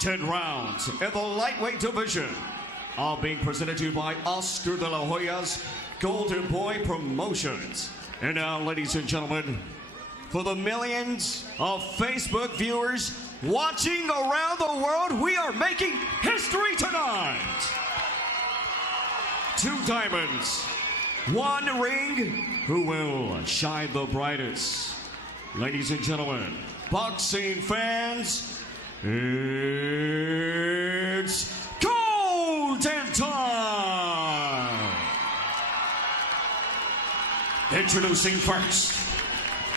10 rounds in the lightweight division are being presented to you by Oscar de la Hoya's Golden Boy Promotions. And now, ladies and gentlemen, for the millions of Facebook viewers watching around the world, we are making history tonight. 2 diamonds, 1 ring. Who will shine the brightest? Ladies and gentlemen, boxing fans, it's golden time! Introducing first,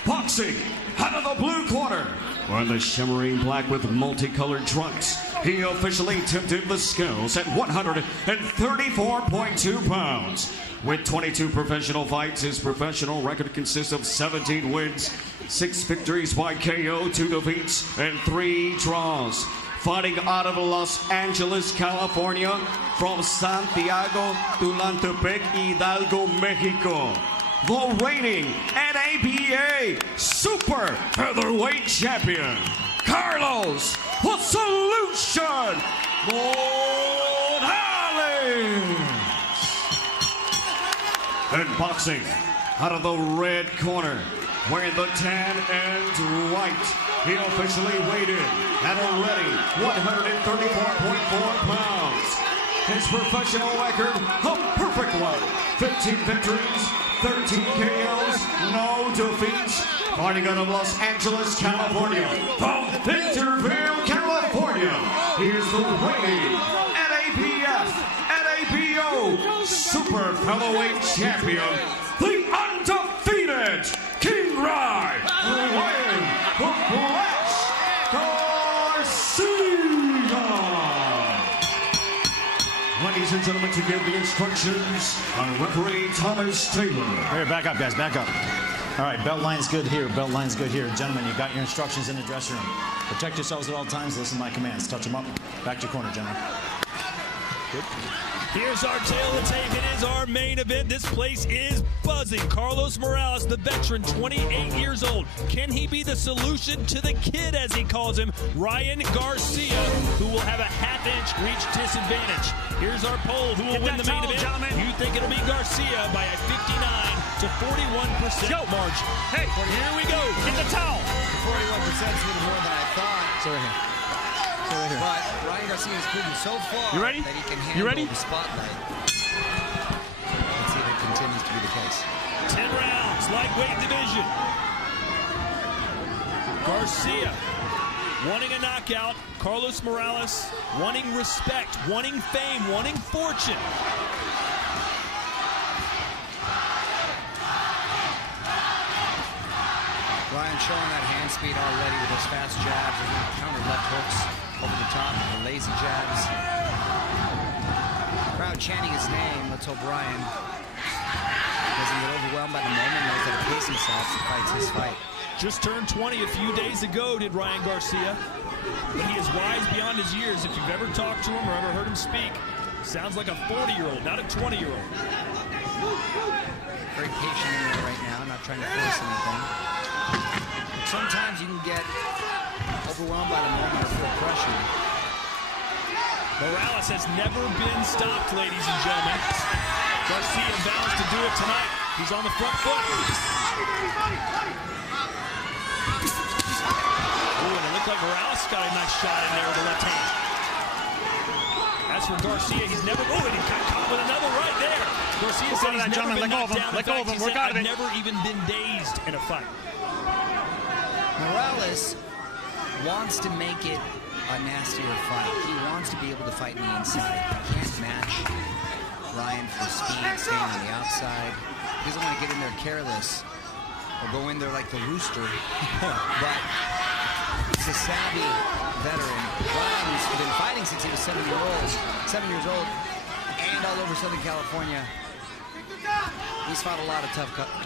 boxing out of the blue corner, wearing the shimmering black with multicolored trunks. He officially tipped the scales at 134.2 pounds. With 22 professional fights, his professional record consists of 17 wins, 6 victories by KO, 2 defeats, and 3 draws. Fighting out of Los Angeles, California, from Santiago Tulantepec, Hidalgo, Mexico, the reigning NABA Super Featherweight Champion, Carlos the Solution Morales. And boxing out of the red corner, wearing the tan and white, he officially weighed in at a ready 134.4 pounds. His professional record, a perfect one. 15 victories, 13 KOs, no defeats. Fighting out of Los Angeles, California, from Victorville, California, here's the reigning NABF, NABO Super Featherweight Champion, the undefeated King Ryan the Flash Garcia. Ladies and gentlemen, to give the instructions on referee Thomas Taylor. Here, back up, guys, back up. All right, belt line's good here, belt line's good here. Gentlemen, you got your instructions in the dressing room. Protect yourselves at all times, listen to my commands. Touch them up, back to your corner, gentlemen. Good. Here's our tail of the tape. It is our main event. This place is buzzing. Carlos Morales, the veteran, 28 years old. Can he be the solution to the kid, as he calls him, Ryan Garcia, who will have a half-inch reach disadvantage? Here's our poll. Who will win the main event? Gentlemen. You think it'll be Garcia by a 59 to 41% margin. Hey, here we go. Get the towel. 41% is a little more than I thought. So right here. But Ryan Garcia has proven so far you ready? that he can handle the spotlight. Let's see if it continues to be the case. 10 rounds, lightweight division. Garcia wanting a knockout. Carlos Morales wanting respect, wanting fame, wanting fortune. Ryan showing that hand speed already with those fast jabs and counter left hooks over the top of the lazy jabs. The crowd chanting his name. Let's hope Ryan doesn't get overwhelmed by the moment, knows that to pace himself, fights his fight. Just turned 20 a few days ago, did Ryan Garcia. But he is wise beyond his years. If you've ever talked to him or ever heard him speak, sounds like a 40-year-old, not a 20-year-old. Very patient in there right now, not trying to force anything. Sometimes you can get overwhelmed by the moment or feel pressure. Morales has never been stopped, ladies and gentlemen. Garcia vows to do it tonight. He's on the front foot. Ooh, and it looked like Morales got a nice shot in there with the left hand. As for Garcia, he's never... Oh, and he got caught with another right there. Garcia said he's never been knocked down. In fact, he said, I've never even been dazed in a fight. Morales wants to make it a nastier fight. He wants to be able to fight on the inside. He can't match Ryan for speed, staying on the outside. He doesn't want to get in there careless or go in there like the rooster. But he's a savvy veteran. Ryan's been fighting since he was 7 years old, and all over Southern California. He's fought a lot of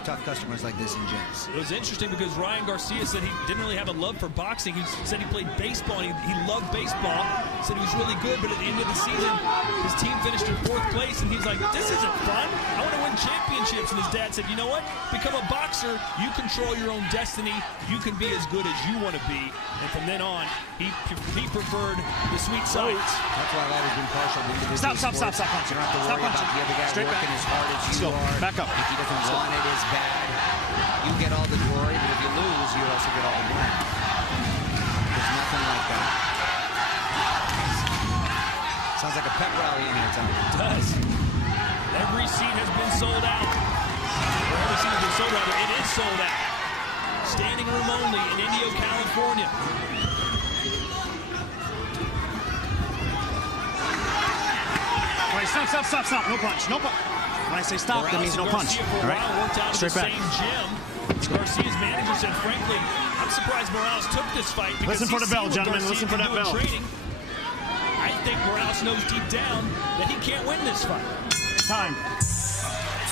tough customers like this in gyms. It was interesting because Ryan Garcia said he didn't really have a love for boxing. He said he played baseball, and he loved baseball. Said he was really good, but at the end of the season, his team finished in 4th place, and he was like, this isn't fun. I want to win championships. And his dad said, you know what? Become a boxer. You control your own destiny. You can be as good as you want to be. And from then on, he preferred the sweet sights. That's why I've always been partial to individual Stop sports. punching. You don't have to worry about the other guy working as hard as you are. Back up. If he doesn't want it as bad, you get all the glory, but if you lose, you also get all the blame. There's nothing like that. Sounds like a pep rally in here, Tom. It does. Every seat has been sold out. Every seat has been sold out, but it is sold out. Standing room only in Indio, California. All right, stop. No punch. When I say stop, that means no punch. All right, straight back. Garcia's manager said, frankly, I'm surprised Morales took this fight. Listen for the bell, gentlemen. Listen for that bell. I think Morales knows deep down that he can't win this fight. Time.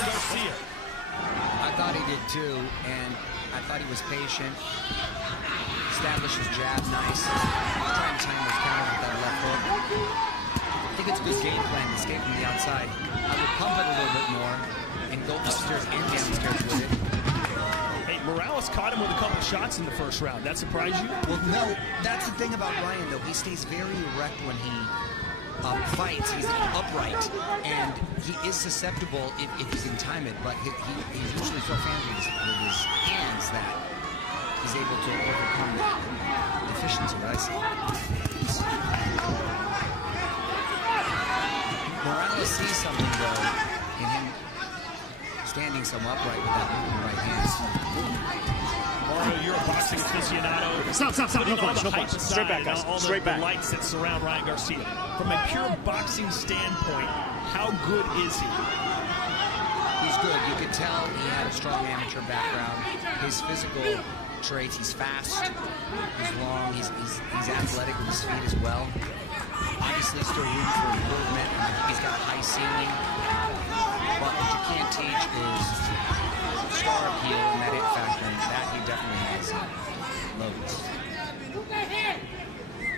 Garcia. I thought he did too, and I thought he was patient. Established his jab nice. Trying to time those counters with that left hook. I think it's a good game plan to escape from the outside. I would pump it a little bit more and go upstairs and downstairs with it. Hey, Morales caught him with a couple shots in the first round. That surprised you? Well, no. That's the thing about Ryan, though. He stays very erect when he fights. He's upright, and he is susceptible if he can time it, but he's usually so fancy with his hands that he's able to overcome that deficiency that I see. Morales sees something, though, in him standing so upright with that moving right hand. Mario, you're a boxing aficionado. Stop. No punch. Straight back, guys. Straight back. The lights that surround Ryan Garcia. From a pure boxing standpoint, how good is he? He's good. You could tell he had a strong amateur background. His physical traits, he's fast, he's long, he's athletic with his feet as well. Obviously still room for improvement. He's got a high ceiling. But what you can't teach is star appeal and that it factor, and that he definitely has loads.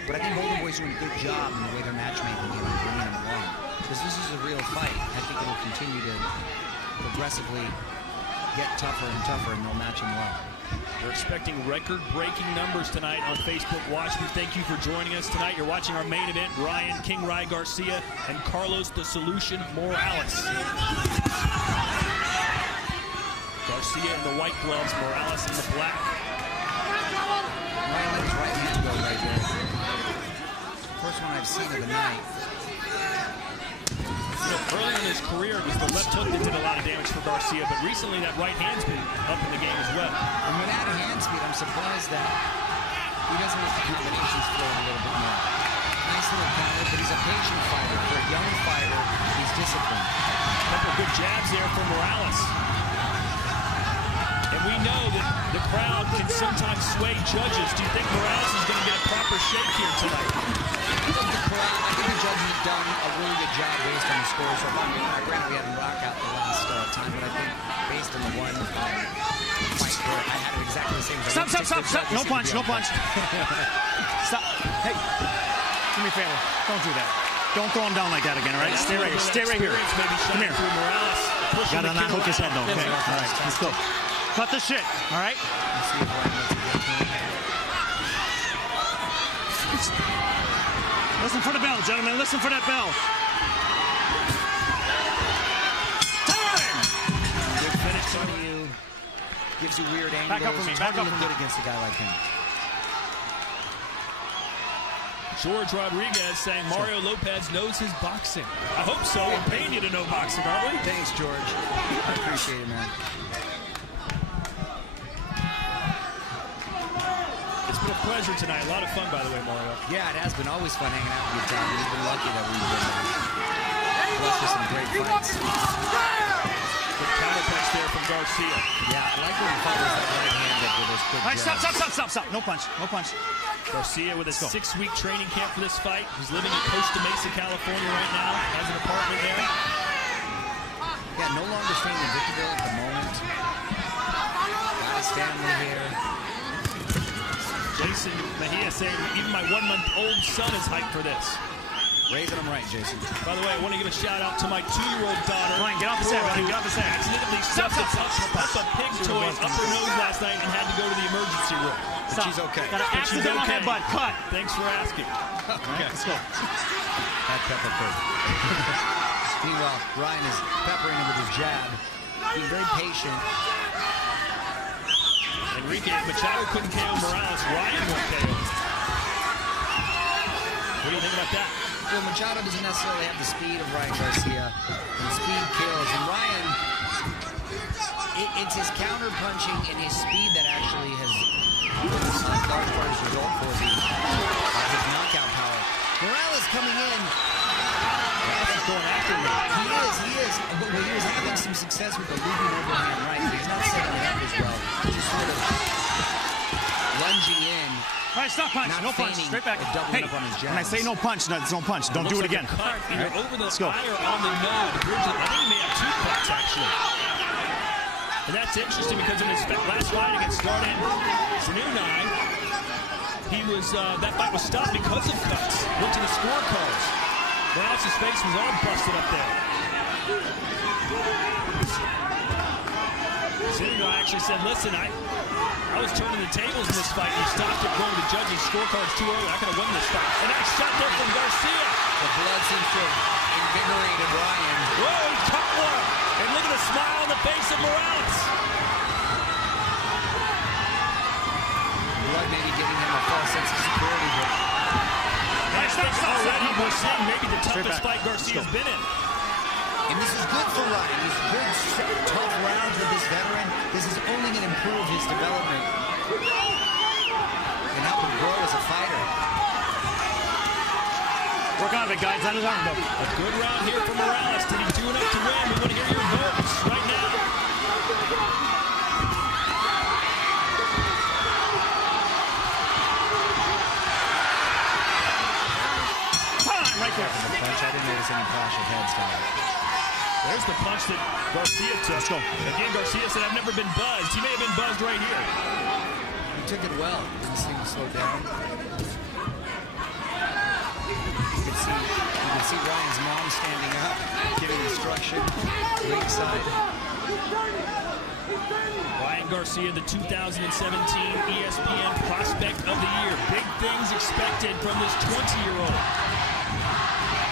But I think Golden Boy's doing a good job in the way they're matchmaking him and bringing him along. Because this is a real fight. I think it'll continue to progressively get tougher and tougher, and they'll match him well. We're expecting record-breaking numbers tonight on Facebook Watch. We thank you for joining us tonight. You're watching our main event, Ryan King Rai Garcia and Carlos the Solution Morales. Garcia in the white gloves, Morales in the black. Ryan let his right hand go right there. First one I've seen of the night. You know, early in his career, it was the left hook that did a lot of damage for Garcia, but recently that right hand's been up in the game as well. And with that hand speed, I'm surprised that he doesn't let the combinations flow a little bit more. Nice little counter, but he's a patient fighter. For a young fighter, he's disciplined. A couple good jabs there for Morales. And we know that the crowd can sometimes sway judges. Do you think Morales is going to get a proper shake here tonight? I think the judges have done a really good job based on the score so far. Granted, we had a knockout the last time, but I think based on the one fight where I had it exactly the same. Stop. No punch. Stop. Hey, do me a favor. Don't do that. Don't throw him down like that again, all right? Stay right here. Come here. Gotta not hook his head, though, okay? All right, let's go. Cut the shit, all right? Listen for the bell, gentlemen. Listen for that bell. Time! Good finish on you. Gives you weird angles. Back up for me. It's hard to look good against a guy like him. George Rodriguez saying Mario Lopez knows his boxing. I hope so. We're paying you to know boxing, aren't we? Thanks, George. I appreciate it, man. It's been a pleasure tonight. A lot of fun, by the way, Mario. Yeah, it has been always fun hanging out with you, Tom. We've been lucky that we've been blessed with some great fights. Good counter punch there from Garcia. Yeah, I like when he fires that right-handed with those quick jabs. All right, stop. No punch. Garcia with a 6-week training camp for this fight. He's living in Costa Mesa, California right now. Has an apartment there. Yeah, no longer staying in Victorville at the moment. Got his family here. Jason Mejia saying, even my 1-month-old son is hyped for this. Raising him right, Jason. By the way, I want to give a shout out to my 2-year-old daughter. Ryan, get off the set, Ryan, get off the set. Accidentally stuffed a pig toy up her nose last night and had to go to the emergency room. But she's okay. Got an accidental headbutt, cut. Thanks for asking. Okay, let's go. That pepper pig. Meanwhile, Ryan is peppering him with his jab, being very patient. Enrique Machado couldn't KO Morales. Ryan won't KO. What do you think about that? Well, Machado doesn't necessarily have the speed of Ryan Garcia, and speed kills. And Ryan, it's his counter punching and his speed that actually has been a large part of his result for his knockout power. Morales coming in. Going after me. He is. But he was having some success with the looping overhand right, but he's not setting it up as well. He's just sort of lunging in. All right, stop punch. No punch. Straight back. Hey, when I say no punch, that's no punch. Don't do it again. Cut either over the Let's go. eye or on the nose. I think he may have 2 cuts, actually. And that's interesting because in his last fight against Darden Sanunai, he was that fight was stopped because of cuts. Went to the scorecards. Morales' face was all busted up there. Sanunai actually said, listen, I was turning the tables in this fight. You stopped it going to judges' scorecards too early. I could have won this fight. And that shot there from Garcia. The blood seems to have invigorated Ryan. Whoa, he caught one. And look at the smile on the face of Morales. Blood maybe giving him a false sense of security, but already we're seeing maybe the toughest fight Garcia's been in. and this is good for Ryan. These good, tough rounds with this veteran. This is only going to improve his development and help him grow as a fighter. Work on it, guys. On his arm, though. A good round here for Morales. Did he do enough to win? We want to hear your votes right now. Right there. The punch, I didn't notice any clash of heads, Tyler. There's the punch that Garcia took. Let's go. Again, Garcia said, I've never been buzzed. He may have been buzzed right here. He took it well. Didn't seem to slow down. You can see Ryan's mom standing up, giving instruction, ringside. Ryan Garcia, the 2017 ESPN Prospect of the Year. Big things expected from this 20-year-old.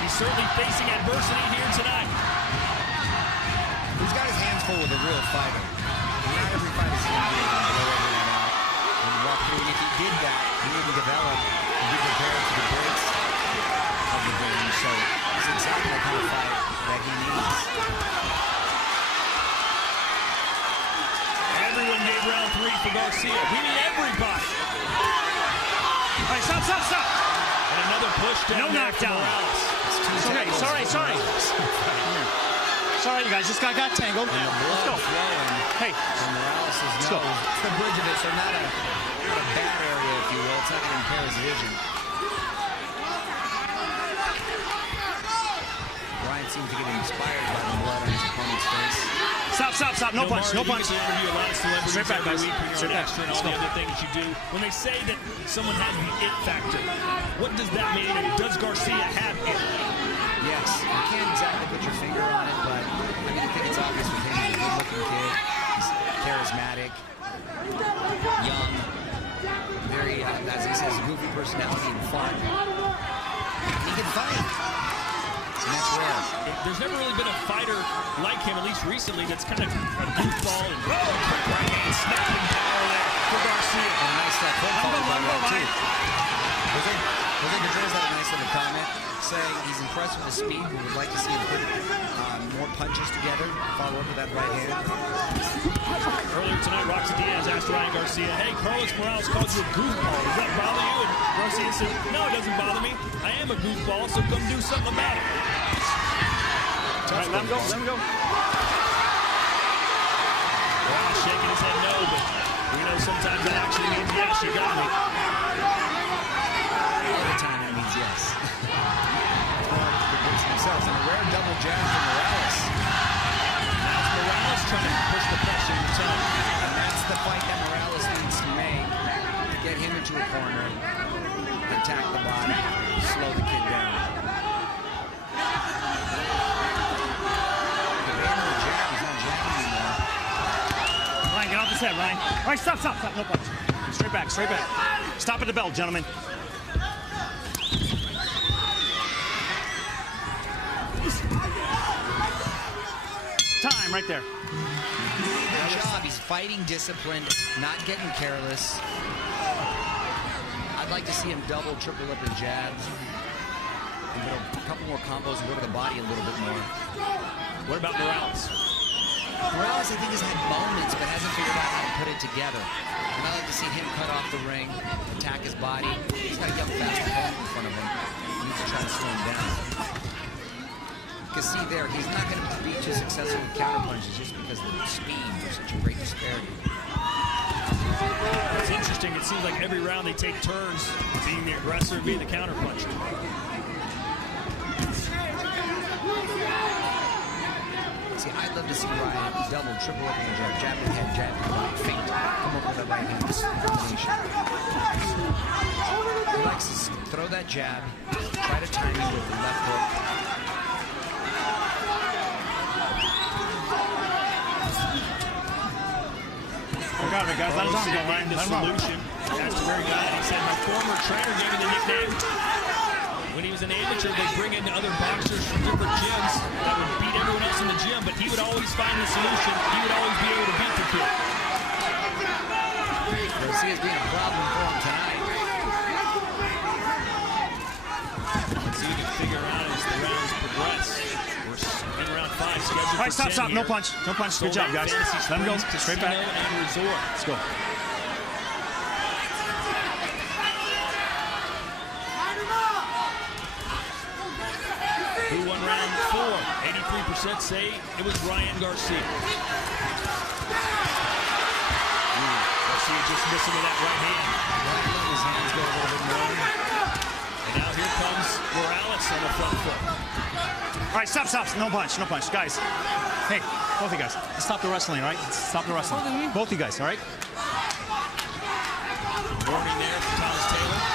He's certainly facing adversity here tonight. He's got his hands full with a real fighter. Not every fight is going to be able to blow everyone out and walk through. And if he did that, he wouldn't develop and be prepared for the breaks of the game. So it's exactly the kind of fight that he needs. Everyone gave round 3 for Garcia. We need everybody. All right, stop. And another push down. No knockdown. It's okay, sorry. Sorry, you guys just got tangled. And the blood Let's go. flowing. Hey. From Morales' Let's go. nose. It's the bridge of it, so not a bad area, if you will. It's not going to impair his vision. Ryan seems to get inspired by the blood on his opponent's face. Stop. No punch. You get to interview a lot of celebrities Straight back, every guys. week when you're Straight an back. extra and all Let's the go. other things you do. When they say that someone has the it factor, what does that mean? And does Garcia have it? Yes, you can't exactly put your finger on it, but I mean, I think it's obvious with him. He's a good-looking kid. He's charismatic, young, very, as he says, goofy personality and fun. He can fight. And that's rare. There's never really been a fighter like him, at least recently, that's kind of a goofball and right hand snapping power there for Garcia. And a nice foot follow by that, too. Jose Gutierrez had a nice little comment saying he's impressed with his speed, but would like to see him put more punches together, follow up with that right hand. Earlier tonight, Roxy Diaz asked Ryan Garcia, hey, Carlos Morales called you a goofball. Does that bother you? And Garcia said, no, it doesn't bother me. I am a goofball, so come do something about it. All right, let him go. Morales shaking his head no, but we know sometimes that actually means yes, you got me. All the time it means yes. Themselves, and a rare double jab from Morales. just trying to push the pressure himself. And that's the fight that Morales needs to make. Get him into a corner, attack the body, slow the kid down. Ryan, get off his head, Ryan. All right, stop. No punch. Straight back. Stop at the bell, gentlemen. Time right there. Good job. He's fighting disciplined, not getting careless. I'd like to see him double, triple up in jabs. And go a couple more combos and go to the body a little bit more. What about Morales? Morales, I think, has had moments, but hasn't figured out how to put it together. And I'd like to see him cut off the ring, attack his body. He's got a young fast opponent in front of him. He needs to try to slow him down. You can see there, he's not going to be too successful with counter punches just because of the speed. There's such a great disparity. It's interesting. It seems like every round they take turns being the aggressor and being the counter puncher. See, I'd love to see Ryan double, triple up in the jab, jab in the head, jab in the body, feint, come up with a right hand combination. He likes to throw that jab, try to time it with the left hook. Got it, guys. Let him go, Ryan. The solution. That's the very guy. He said, my former trainer gave me the nickname. When he was an amateur, they'd bring in other boxers from different gyms that would beat everyone else in the gym, but he would always find the solution. He would always be able to beat the kid. Garcia's being a problem for him tonight. Let's see if we can figure out as the rounds progress. We're in round 5, scheduled All right, for 10 stop. here. No punch. Good job, guys. Let him go. Straight back. And resort. Let's go. Who won round 4? 83% say it was Ryan Garcia. Garcia just missing with that right hand. His hands go a little bit more. And now here comes Morales on the front foot. All right, stop. No punch. Guys, hey, both of you guys, stop the wrestling, all right? Stop the wrestling. Both of you guys, all right? Warning there for Thomas Taylor.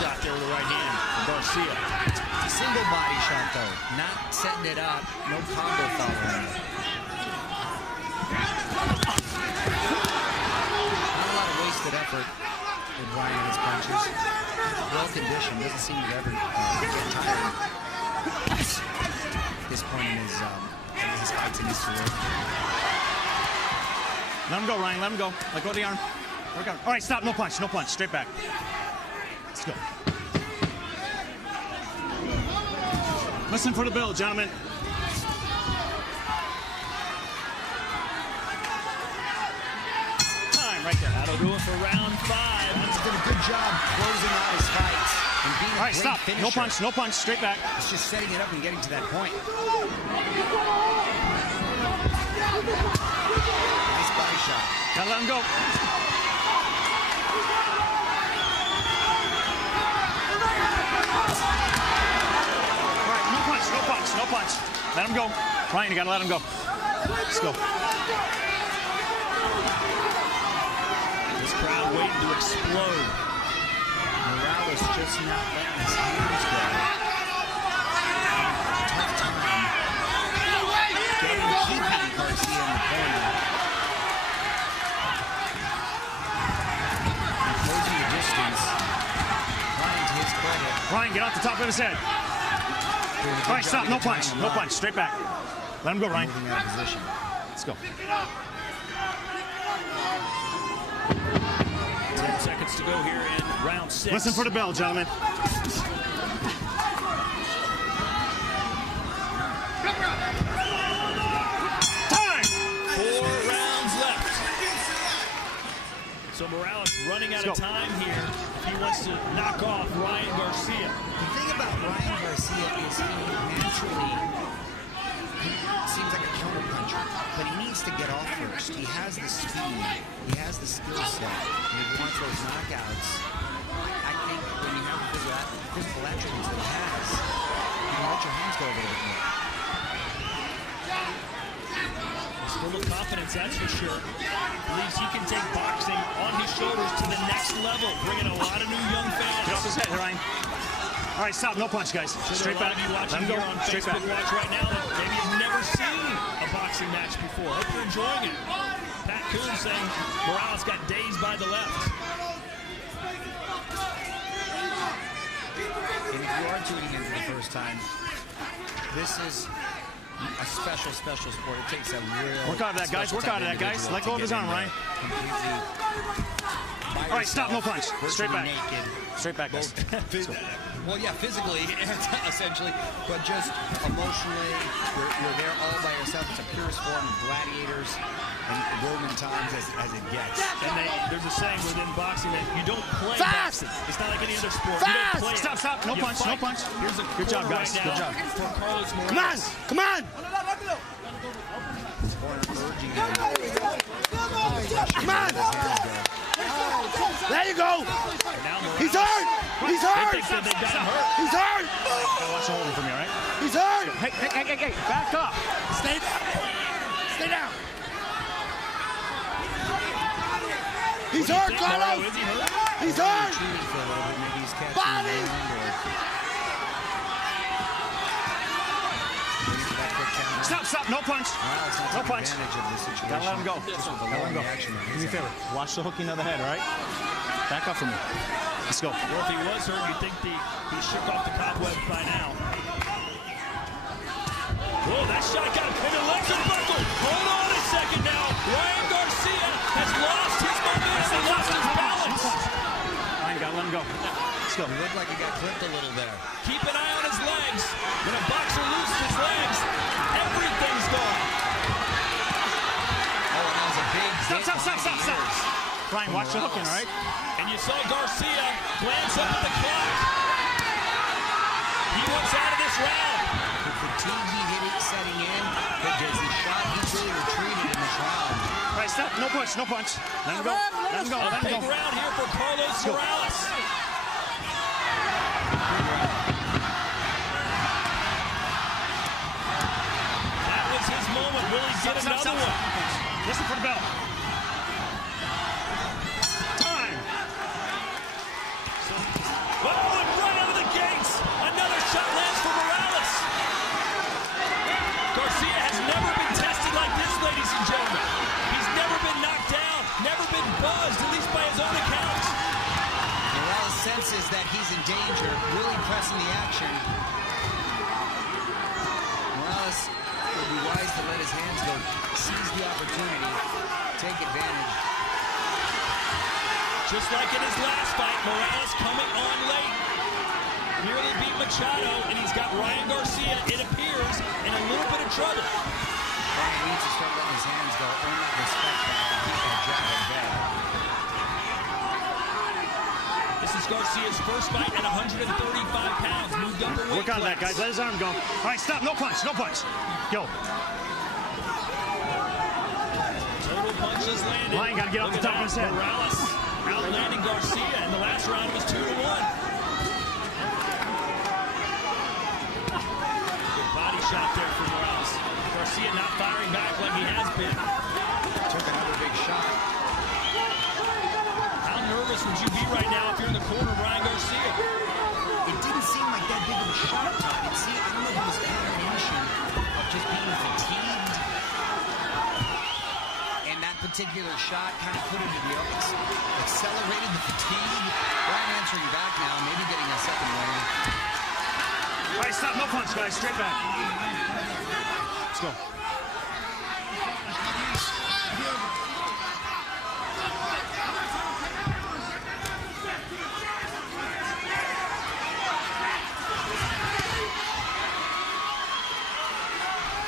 Shot there with the right hand from Garcia. A single body shot, though. Not setting it up. No combo following. Not a lot of wasted effort with Ryan and his punches. Well conditioned. Doesn't seem to ever get tired. At this point in his fights in his career. Let him go, Ryan. Let him go. Let go of the arm. All right, stop. No punch. Straight back. Let's go. Listen for the bell, gentlemen. Time right there. That'll do it for round 5. He's done a good job closing out his fights and being a All right, great stop. finisher. No punch. Straight back. It's just setting it up and getting to that point. Nice body shot. Gotta let him go. No punch. Let him go. Ryan, you gotta let him go. Let's go. This crowd waiting to explode. Morales just not letting his hands go. Tough time. Keeping Garcia in the corner. Closing the distance. Ryan, to his credit. Ryan, get off the top of his head. All right, stop. No punch. Straight back. Let him go, Ryan. Moving out of position. Let's go. 10 seconds to go here in round 6. Listen for the bell, gentlemen. Time. 4 rounds left. So Morales running out of time here. He wants to knock off Ryan Garcia. The thing about Ryan Garcia is he naturally seems like a counter-puncher, but he needs to get off first. He has the speed, he has the skill set, and if he wants those knockouts, I think when you have the physical attributes that he has, you can let your hands go a little bit more. He's full of confidence, that's for sure. Believes he can take boxing on his shoulders to the next level, bringing a lot of new young fans. Get off his head, Ryan. All right, stop. No punch, guys. Straight back. Let him go. On Straight Facebook back. Watch right now that maybe you've never seen a boxing match before. Hope you're enjoying it. Pat Coon saying Morales got dazed by the left. And if you are tuning in for the first time, this is a special sport. It takes a real work out of that, guys. Work out of that, guys. Let go of his arm, Ryan. All right, stop. No punch. Straight back. Naked. Straight back, guys. Well, yeah, physically, essentially, but just emotionally, you're there all by yourself. It's a purest form of gladiators and Roman times as it gets. And there's a saying within boxing that you don't play boxing. It's not like any other sport. You don't play it. Stop. No punch. No punch. Here's a good job, guys. Right Good job. For Carlos Morales. Come on. Come on. There you go. He's hurt. He's hurt. He's hurt. Watch the holding for me, all right? He's hurt. Hey. Back up. Stay down. Stay down. He's hurt, Carlos. He's hurt. Body. Stop. No punch. No punch. Gotta let him go. Do me a favor. Watch the hooking of the head, all right? Back up for me. Let's go. Well, if he was hurt, you'd think he shook off the cobweb by now. Whoa, that shot got him in the legs and buckle. Hold on a second now. Ryan Garcia has lost his momentum and lost his balance. Ryan, gotta let him go. Let's go. He looked like he got clipped a little there. Keep an eye on his legs. When a boxer loses his legs, everything's gone. Oh, and that was a big Stop. Ryan, watch the hooking, all right? And you saw Garcia glance up at the clock. He wants out of this round. The fatigue he hit it setting in, because he shot, he really retreated in this round. All right, stop. No punch. Let him go. A big round here for Carlos Morales. That was his moment. Will he get another one? Listen for the bell. Time. Oh, and right out of the gates, another shot lands for Morales. Garcia has never been tested like this, ladies and gentlemen. He's never been knocked down, never been buzzed, at least by his own accounts. Morales senses that he's in danger, really pressing the action. Morales would be wise to let his hands go, seize the opportunity, take advantage. Just like in his last fight, Morales coming on late. Nearly beat Machado, and he's got Ryan Garcia, it appears, in a little bit of trouble. Ryan needs to start letting his hands go, earn that respect back, and keep that jab in bed. This is Garcia's first fight at 135 pounds, moved up the weight Work on that, guys. Let his arm go. All right, stop. No punch. Go. Total punches landed. Ryan, gotta get off the top of his head. Morales outlanding Garcia, and the last round was 2-1. Good body shot there for Morales. Garcia not firing back like he has been. Took another big shot. How nervous would you be right now if you're in the corner of Ryan Garcia? It didn't seem like that big of a shot, Todd. I don't know if it was a combination of just being fatigued, and that particular shot kind of put it to the accelerated the fatigue. Ryan answering back now, maybe getting a second win. All right, stop. No punch, guys. Straight back. Let's go.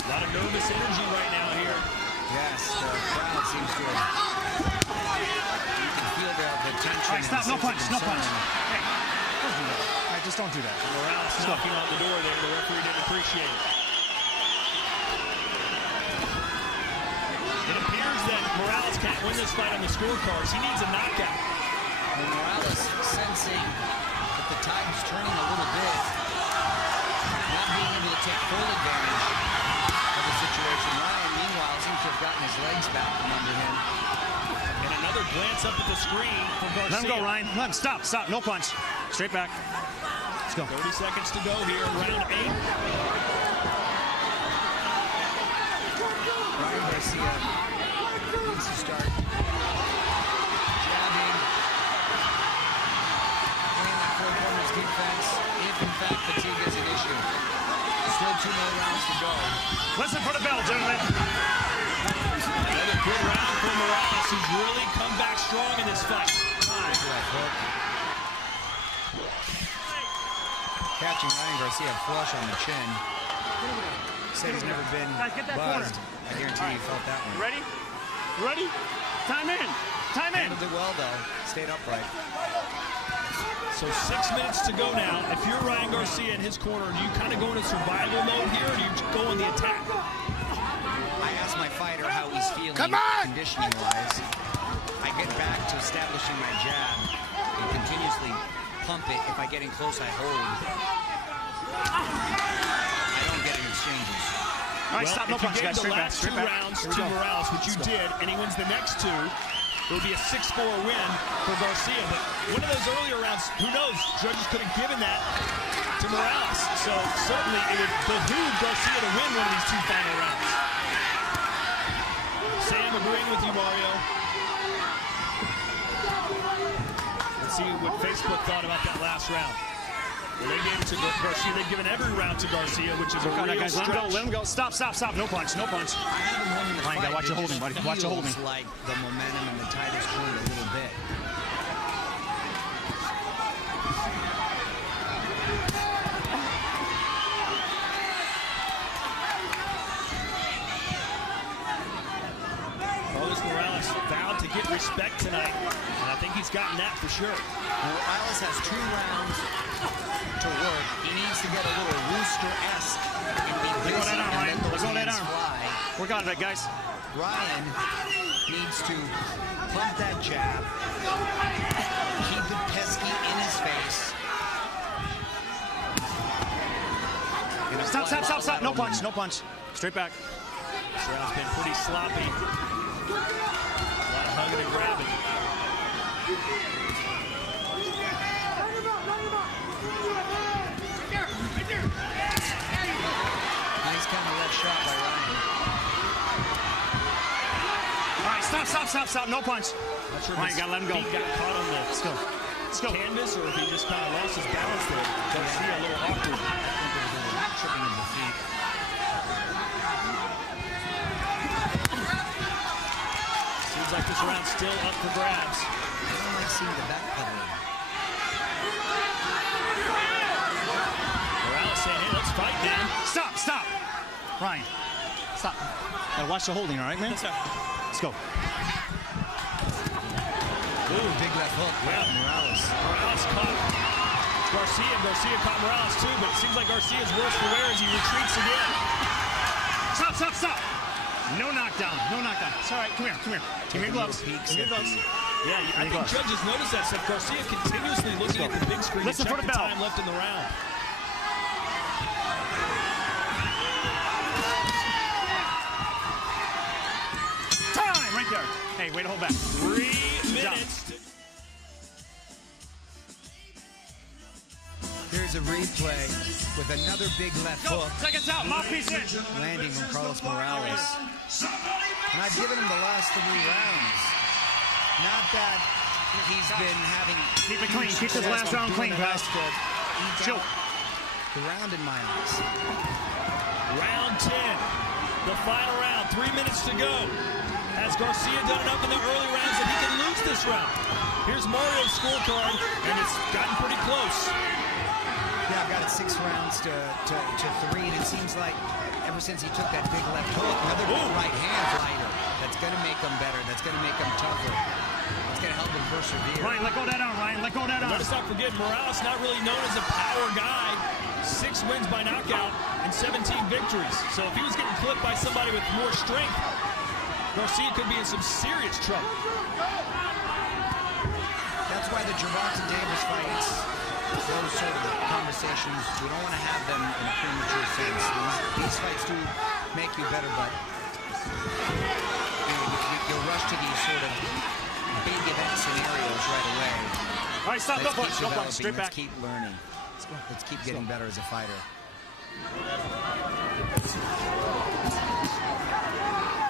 A lot of nervous energy right now here. Yes, the crowd seems to have... You can feel the tension. All right, stop. No punch. Hey, don't do that. All right, just don't do that. Morales knocking on the door there. The referee didn't appreciate it. Morales can't win this fight on the scorecards. He needs a knockout. And Morales sensing that the tide is turning a little bit, not being able to take full advantage of the situation. Ryan, meanwhile, seems to have gotten his legs back from under him. And another glance up at the screen for Garcia. Let him go, Ryan. Let him stop. No punch. Straight back. Let's go. 30 seconds to go here, round 8. Ryan Garcia needs to start jabbing, playing that four corners defense, if in fact fatigue is an issue. Still 2 more rounds to go. Listen for the bell, gentlemen. Another good round for Morales, who's really come back strong in this fight. Catching Ryan Garcia flush on the chin. Said he's never been buzzed. I guarantee you felt that one. Ready? Ready? Time in. Time in. Handled it well, though. Stayed upright. So 6 minutes to go now. If you're Ryan Garcia in his corner, do you kind of go into survival mode here, or do you go on the attack? I asked my fighter how he's feeling conditioning-wise. I get back to establishing my jab and continuously pump it. If I get in close, I hold. I don't get in exchanges. All right, stop. No punch, guys. Straight back. Straight back. Rounds to Morales, which you did, and he wins the next 2. It would be a 6-4 win for Garcia. But one of those earlier rounds, who knows? Judges could have given that to Morales. So certainly it would behoove Garcia to win one of these 2 final rounds. Sam agreeing with you, Mario. Let's see what Facebook thought about that last round. Well, they gave it to Garcia. They've given every round to Garcia, which is a real guys, stretch. let him go. Stop. No punch. No punch. Ryan, gotta watch your holding, buddy. Watch your holding. Like the momentum and the tide has turned a little bit. Carlos Morales vowed to get respect tonight, and I think he's gotten that for sure. Morales has 2 rounds to work. He needs to get a little rooster-esque and be busy and let those hands fly. Work on it, guys. Ryan needs to pump that jab, keep it pesky in his face. Stop. No punch. Straight back. This round's been pretty sloppy. A lot of hugging and grabbing. Nice kind of left shot by Ryan. All right, stop. No punch. Not sure Ryan, gotta let him go. He got caught on the Let's go. canvas, or if he just kind of lost his balance there. Garcia a little awkward. Tripping of the feet. Seems like this round's still up for grabs. I don't like seeing the backpedaling. Morales saying, hey, let's fight, man. Stop. Ryan, stop. Gotta watch the holding, all right, man? Let's go. Ooh, big left hook. Yeah. Morales caught Garcia. Garcia caught Morales too, but it seems like Garcia's worse for wear as he retreats again. Stop. No knockdown. It's all right. Come here. Give me your gloves. Yeah, I think judges notice that stuff. Garcia continuously looking at the big screen to check the time left in the round. Time right there. Hey, way to hold back. 3 minutes. Here's a replay with another big left hook. Seconds out. Mouthpiece in. Landing on Carlos Morales. And I've given him the last 3 rounds. Not that he's been having... Keep it clean. Keep this last round clean, guys. Choke. The round in my eyes. Round 10. The final round. 3 minutes to go. Has Garcia done enough in the early rounds that he can lose this round? Here's Mario's scorecard, and it's gotten pretty close. Yeah, I've got it 6 rounds to 3, and it seems like ever since he took that big left hook, another big right hand fighter. That's going to make him better. That's going to make him tougher. It's going to help him persevere. Ryan, let go of that arm, Ryan. Let go of that arm. Let's not forget, Morales not really known as a power guy. 6 wins by knockout and 17 victories. So if he was getting clipped by somebody with more strength, Garcia could be in some serious trouble. That's why the Gervonta Davis fights, those sort of conversations, we don't want to have them in a premature sense. These fights do make you better, but you'll rush to these sort of big event scenarios right away. All right, stop. Don't punch. Straight back. Let's keep learning. Let's keep getting better as a fighter.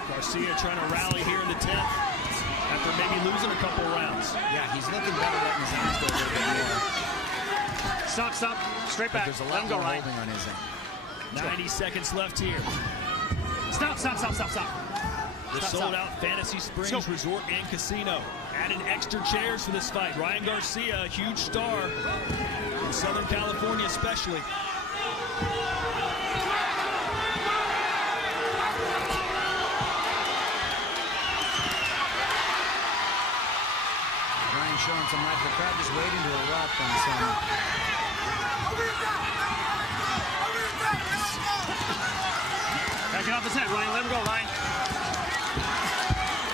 Garcia trying to rally here in the 10th after maybe losing a couple rounds. Yeah, he's looking better letting his hands go a little bit more. Stop. Straight back. There's a Let lot him go, more Ryan. holding on his end. 90 seconds left here. Stop. The sold-out Fantasy Springs Resort and Casino. Added extra chairs for this fight. Ryan Garcia, a huge star in Southern California especially. Ryan showing some life. The crowd just waiting to erupt on some. Back it off his head, Ryan. Let him go, Ryan.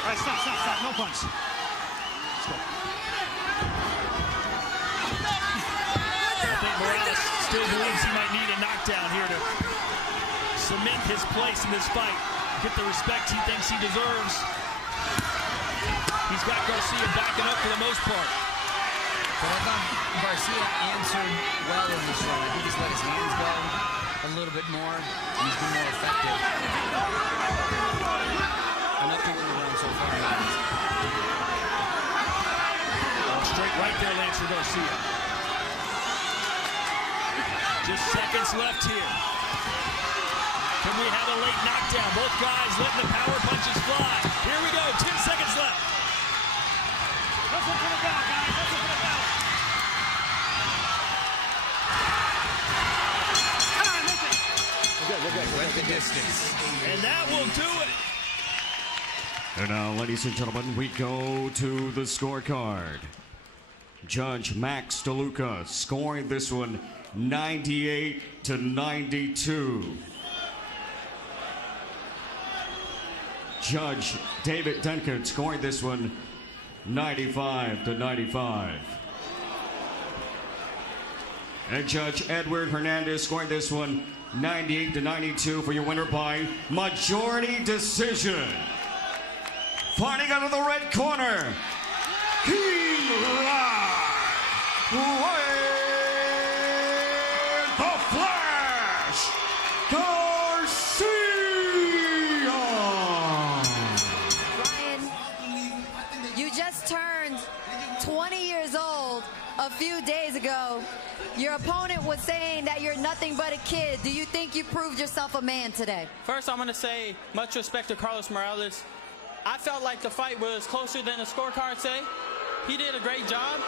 All right, stop. No punch. Let's go. I think Morales still believes he might need a knockdown here to cement his place in this fight. Get the respect he thinks he deserves. He's got Garcia backing up for the most part. But I thought Garcia answered well in this round. I think he's let his hands go a little bit more, and he's been more effective. Enough to win the round so far. Straight right there, Lance, for Garcia. Just seconds left here. Can we have a late knockdown? Both guys letting the power punches fly. Here we go, 10 seconds left. Listen for the bell, guys. Listen for the bell. We're good. Went the distance. And that will do it. And now, ladies and gentlemen, we go to the scorecard. Judge Max DeLuca scoring this one 98-92. Judge David Duncan scoring this one 95-95. And Judge Edward Hernandez scoring this one 98-92 for your winner by majority decision. Fighting out of the red corner, King the Flash Garcia. Ryan, you just turned 20 years old a few days ago. Your opponent was saying that you're nothing but a kid. Do you think you proved yourself a man today? First, I'm going to say much respect to Carlos Morales. I felt like the fight was closer than the scorecard say. He did a great job.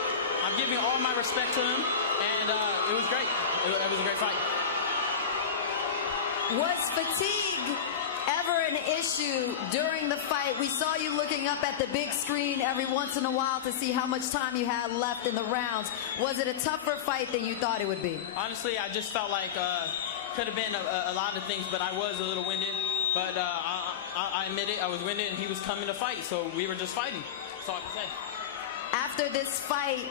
I'm giving all my respect to him, and it was great. It was a great fight. Was fatigue ever an issue during the fight? We saw you looking up at the big screen every once in a while to see how much time you had left in the rounds. Was it a tougher fight than you thought it would be? Honestly, I just felt like could have been a lot of things, but I was a little winded. But I admit it, I was winded, and he was coming to fight, so we were just fighting. That's all I can say. After this fight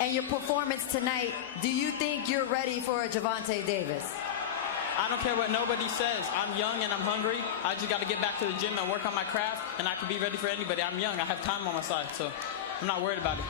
and your performance tonight, do you think you're ready for a Gervonta Davis? I don't care what nobody says. I'm young and I'm hungry. I just got to get back to the gym and work on my craft, and I can be ready for anybody. I'm young. I have time on my side, so I'm not worried about it.